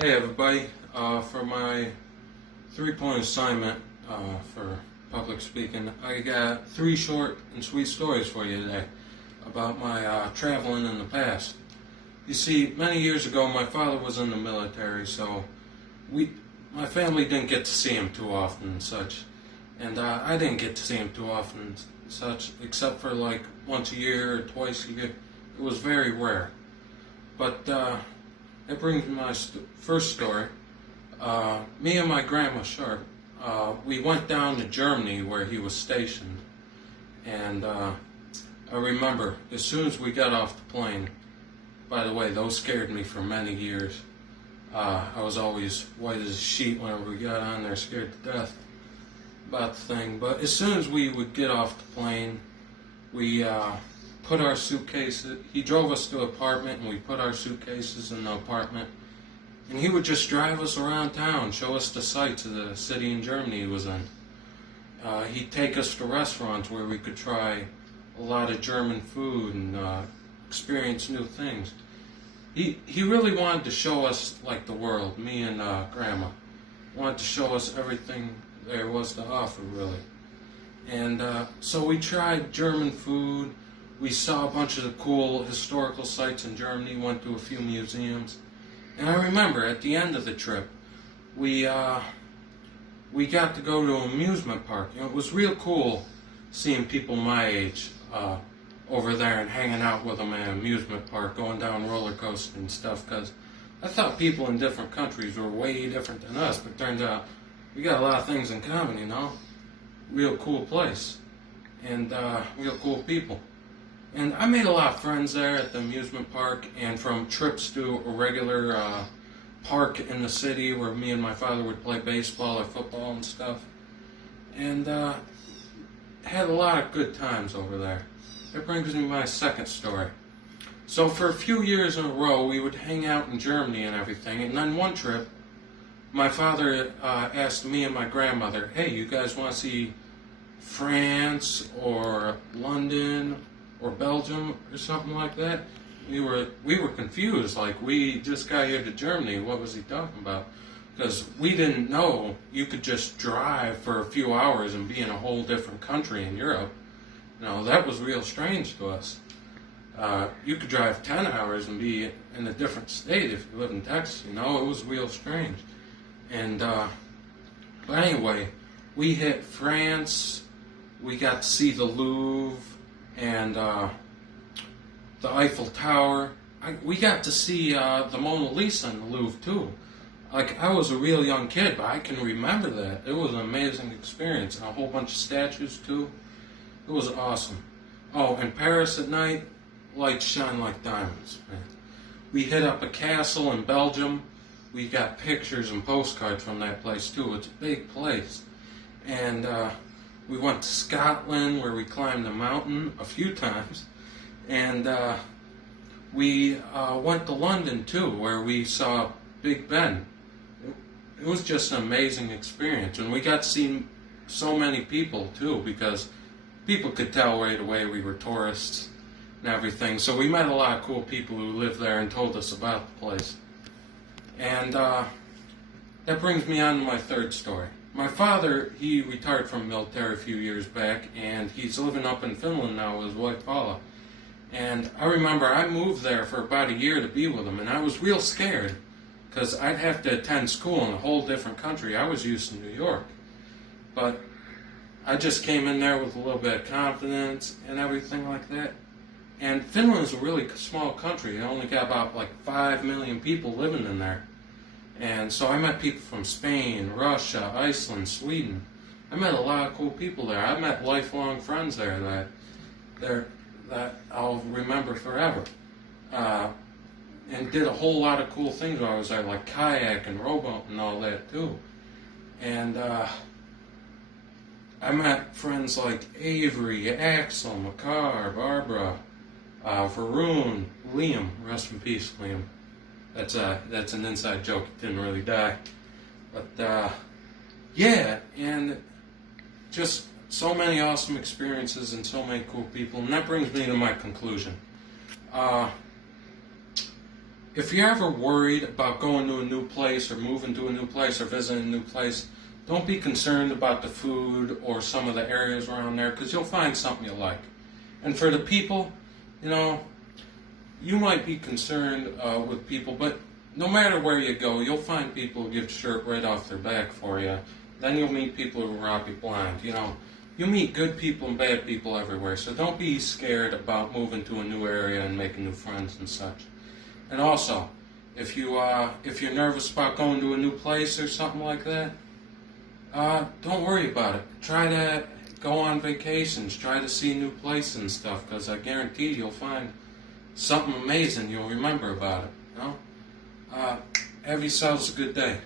Hey everybody, for my 3-point assignment for public speaking, I got 3 short and sweet stories for you today about my traveling in the past. You see, many years ago my father was in the military, so my family didn't get to see him too often and such. And I didn't get to see him too often and such, except for like once a year or twice a year. It was very rare. But that brings me to my first story. Me and my grandma Sharp, we went down to Germany where he was stationed, and I remember as soon as we got off the plane. By the way, those scared me for many years. I was always white as a sheet whenever we got on there, scared to death about the thing. But as soon as we would get off the plane, we put our suitcases. He drove us to an apartment, and we put our suitcases in the apartment. And he would just drive us around town, show us the sights of the city in Germany he was in. He'd take us to restaurants where we could try a lot of German food and experience new things. He really wanted to show us like the world. Me and Grandma wanted to show us everything there was to offer, really. And so we tried German food. We saw a bunch of the cool historical sites in Germany. Went to a few museums. And I remember at the end of the trip, we got to go to an amusement park. You know, it was real cool seeing people my age over there and hanging out with them at an amusement park, going down roller coasters and stuff. Because I thought people in different countries were way different than us, but turns out we got a lot of things in common. You know, real cool place and real cool people. And I made a lot of friends there at the amusement park, and from trips to a regular park in the city where me and my father would play baseball or football and stuff. And had a lot of good times over there. That brings me to my second story. So for a few years in a row, we would hang out in Germany and everything. And then one trip, my father asked me and my grandmother, "Hey, you guys want to see France or London or Belgium or something like that?" We were confused, like we just got here to Germany. What was he talking about? Because we didn't know you could just drive for a few hours and be in a whole different country in Europe. You know, that was real strange to us. You could drive 10 hours and be in a different state if you live in Texas. You know, it was real strange. And but anyway, we hit France. We got to see the Louvre and the Eiffel Tower. We got to see the Mona Lisa in the Louvre too. Like, I was a real young kid, but I can remember that. It was an amazing experience. And a whole bunch of statues too. It was awesome. Oh, in Paris at night, lights shine like diamonds, man. We hit up a castle in Belgium. We got pictures and postcards from that place too. It's a big place. And we went to Scotland where we climbed a mountain a few times. And we went to London too, where we saw Big Ben. It was just an amazing experience. And we got to see so many people too, because people could tell right away we were tourists and everything. So we met a lot of cool people who lived there and told us about the place. And that brings me on to my third story. My father, he retired from the military a few years back, and he's living up in Finland now with his wife Paula. And I remember I moved there for about a year to be with him, and I was real scared because I'd have to attend school in a whole different country. I was used to New York. But I just came in there with a little bit of confidence and everything like that. And Finland is a really small country. It only got about like 5 million people living in there. And so I met people from Spain, Russia, Iceland, Sweden. I met a lot of cool people there. I met lifelong friends there that I'll remember forever. And did a whole lot of cool things while I was there, like kayak and rowboat and all that too. And I met friends like Avery, Axel, Makar, Barbara, Varun, Liam. Rest in peace, Liam. That's an inside joke. He didn't really die. But yeah, and just so many awesome experiences and so many cool people. And that brings me to my conclusion. if you're ever worried about going to a new place or moving to a new place or visiting a new place, don't be concerned about the food or some of the areas around there, because you'll find something you like. And for the people, you know, you might be concerned with people, but no matter where you go, you'll find people who give shirt right off their back for you. Then you'll meet people who rob you blind. You know, you meet good people and bad people everywhere, so don't be scared about moving to a new area and making new friends and such. And also, if you're nervous about going to a new place or something like that, don't worry about it. Try to go on vacations. Try to see new places and stuff, because I guarantee you'll find something amazing you'll remember about it. You know? Have yourselves a good day.